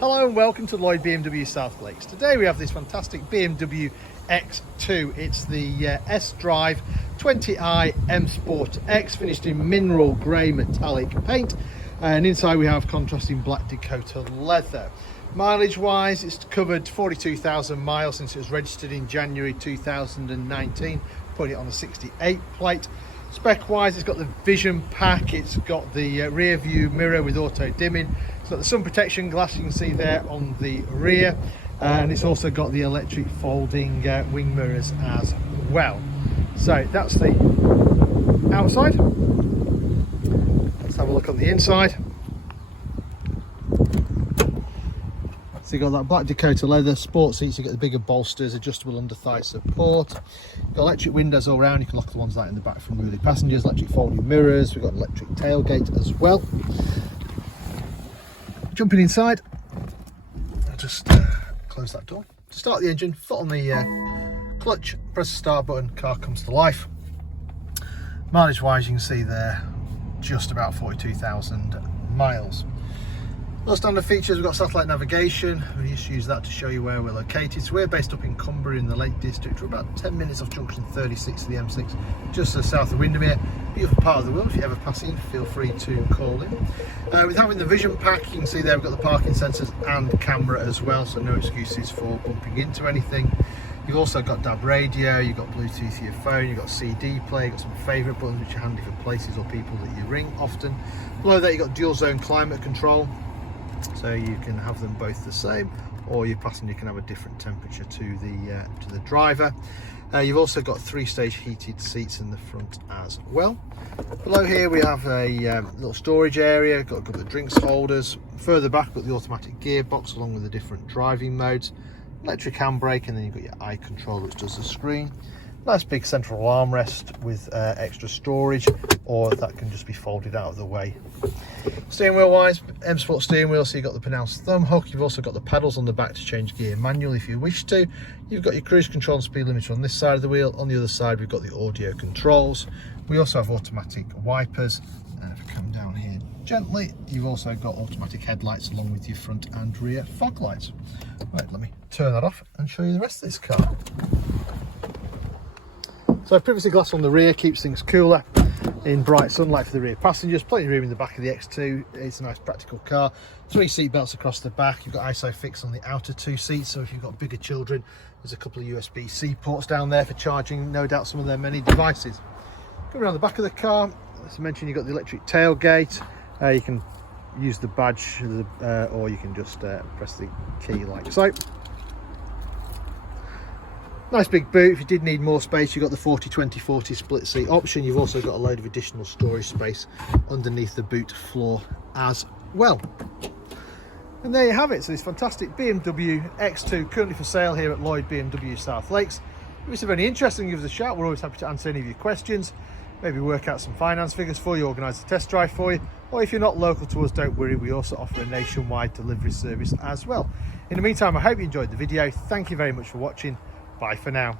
Hello and welcome to Lloyd BMW South Lakes. Today we have this fantastic BMW X2. It's the xDrive 20i M Sport X, finished in mineral grey metallic paint, and inside we have contrasting Black Dakota leather. Mileage wise, it's covered 42,000 miles since it was registered in January 2019, putting it on a 68 plate. Spec wise, it's got the vision pack, it's got the rear view mirror with auto dimming, it's got the sun protection glass you can see there on the rear, and it's also got the electric folding wing mirrors as well. So that's the outside. Let's have a look on the inside. So you've got that Black Dakota leather, sport seats, you've got the bigger bolsters, adjustable under thigh support. You've got electric windows all around, you can lock the ones out in the back from wheelie passengers, electric folding mirrors, we've got an electric tailgate as well. Jumping inside, I'll just close that door. To start the engine, foot on the clutch, press the start button, car comes to life. Mileage wise, you can see there, just about 42,000 miles. Other standard features, we've got satellite navigation. We just use that to show you where we're located. So we're based up in Cumbria in the Lake District. We're about 10 minutes off junction 36 of the M6, just to the south of Windermere. Beautiful part of the world. If you ever pass in, feel free to call in. With having the vision pack, you can see there we've got the parking sensors and camera as well, so no excuses for bumping into anything. You've also got DAB radio, you've got Bluetooth to your phone, you've got CD player, you've got some favourite buttons which are handy for places or people that you ring often. Below that you've got dual zone climate control, so you can have them both the same, or your passenger can have a different temperature to the driver. You've also got 3-stage heated seats in the front as well. Below here we have a little storage area, got a couple of drinks holders. Further back, got the automatic gearbox along with the different driving modes, electric handbrake, and then you've got your eye control which does the screen. Nice big central armrest with extra storage, or that can just be folded out of the way. Steering wheel wise, M Sport steering wheel, so you've got the pronounced thumb hook. You've also got the pedals on the back to change gear manually if you wish to. You've got your cruise control and speed limiter on this side of the wheel. On the other side we've got the audio controls. We also have automatic wipers, and if I come down here gently, you've also got automatic headlights along with your front and rear fog lights. Right, let me turn that off and show you the rest of this car. So privacy glass on the rear keeps things cooler in bright sunlight for the rear passengers. Plenty of room in the back of the X2. It's a nice practical car. 3 seat belts across the back. You've got ISOFIX on the outer 2 seats, so if you've got bigger children, there's a couple of USB-C ports down there for charging, no doubt, some of their many devices. Go around the back of the car. As I mentioned, you've got the electric tailgate. You can use the badge or you can just press the key like so. Nice big boot. If you did need more space, you've got the 40-20-40 split seat option. You've also got a load of additional storage space underneath the boot floor as well. And there you have it. So this fantastic BMW X2 currently for sale here at Lloyd BMW South Lakes. If it's of any interest, give us a shout. We're always happy to answer any of your questions. Maybe work out some finance figures for you, organise a test drive for you. Or if you're not local to us, don't worry, we also offer a nationwide delivery service as well. In the meantime, I hope you enjoyed the video. Thank you very much for watching. Bye for now.